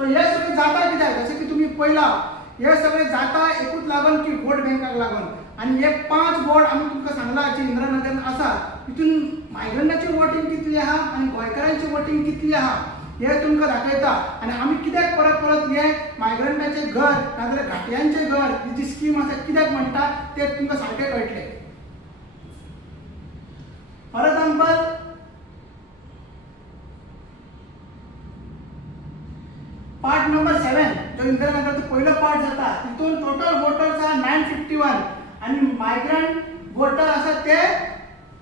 So हे सगळे जाता कित्याक जशें की तुमी पळयला हे सगळे जाता एकूच लागून की वोट बँकाक लागून आणि हे 5 वॉर्ड आमी तुमकां सांगला जे इंदिरानगरान आसा तितून मायग्रंटाची वोटिंग कितली आहा आणि गोंयकारांची वोटिंग कितली आहा हे तुमकां दाखयता आणि आमी कित्याक परत परत हे मायग्रंटाचे घर नाजाल्यार घाट्यांचे घर ही जी स्कीम आसा कित्याक म्हणटा ते तुमकां सारकें कळटलें. फॉर एग्जांपल पार्ट नंबर 7 जो इंदिरानगरचो पयलो पार्ट जाता तितून टोटल वोटर्स आहा 951 आणि मायग्रंट वोटर आसा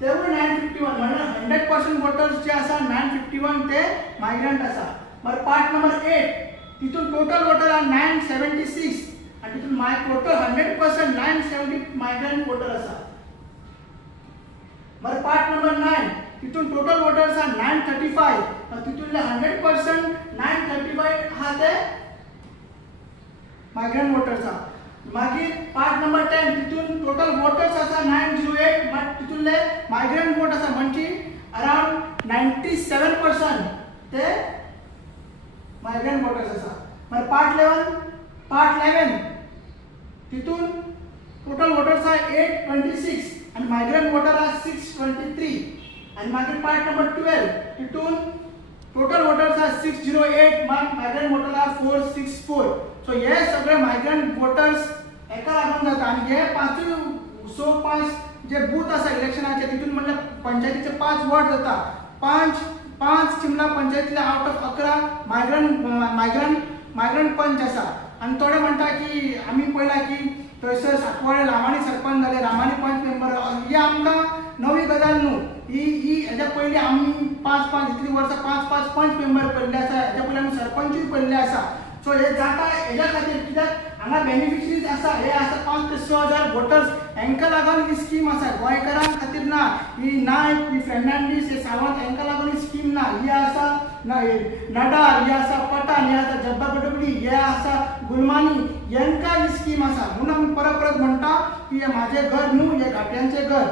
तेवूय 951 म्हणजे 100% वोटर्स जे आसा 951 ते मायग्रंट आसा. मागीर पार्ट नंबर 8 तितून टोटल वोटर आहा 976 आणि तितून टोटल 100% 970 मायग्रंट वोटर आसा. मागीर पार्ट नंबर 9 तितून टोटल वोटर्स आहा 935 आणि तितूनले 100% 935 आहा ते मायग्रंट वोटर्स आहा. मागीर पार्ट नंबर 10 तितून टोटल वोटर्स आसा 908 बट तितूनले मायग्रंट वोट आसा म्हणजे अराउंड 97% ते मायग्रंट वोटर्स आसा. मागीर पार्ट 11 तितून टोटल वोटर्स आहा 826 आणि मायग्रंट वोटर आहा 623 आणि मागीर पार्ट नंबर 12 तितून टोटल वोटर्स आहा 608 मायग्रंट वोटर आहा 464. सो हे सगळे मायग्रंट वोटर्स एका लागून जाता आणि हे 5 जे बूथ आसा इलेक्शनाचे तितून म्हणल्यार पंचायतीचे 5 वॉर्ड जाता. 5 चिमला पंचायतीले आउट ऑफ 11 मायग्रंट पंच आसा आणि थोडे म्हणटा की आमी पळयला की थंयसर साकवाळे रामाणी सरपंच जाले रामाणी पंच मेंबर ही आमकां नवी गजाल न्हू. ही हेच्या पयलीं आमी 5 इतली वर्सां 5 पंच मेंबर पयल्ले आसा हेच्या पयलीं आमी सरपंचूय पयल्ले आसा. सो हे जाता हेच्या खातीर कित्याक हांगा बेनिफिशरीज आसा हे आसा 5 ते 6,000 वोटर्स हांकां लागून ही स्कीम आसा. गोंयकारां खातीर ना. ही नायक ही फेर्नांडीस हे सावंत हांकां लागून ही स्कीम ना. ही आसा नडार ही आसा पठाण ही आसा जब्बा बडोगडी हे आसा गुलमानी हांकां ही स्कीम आसा. म्हणून आमी परत म्हणटा की हे म्हाजें घर न्हू हे घाट्यांचें घर.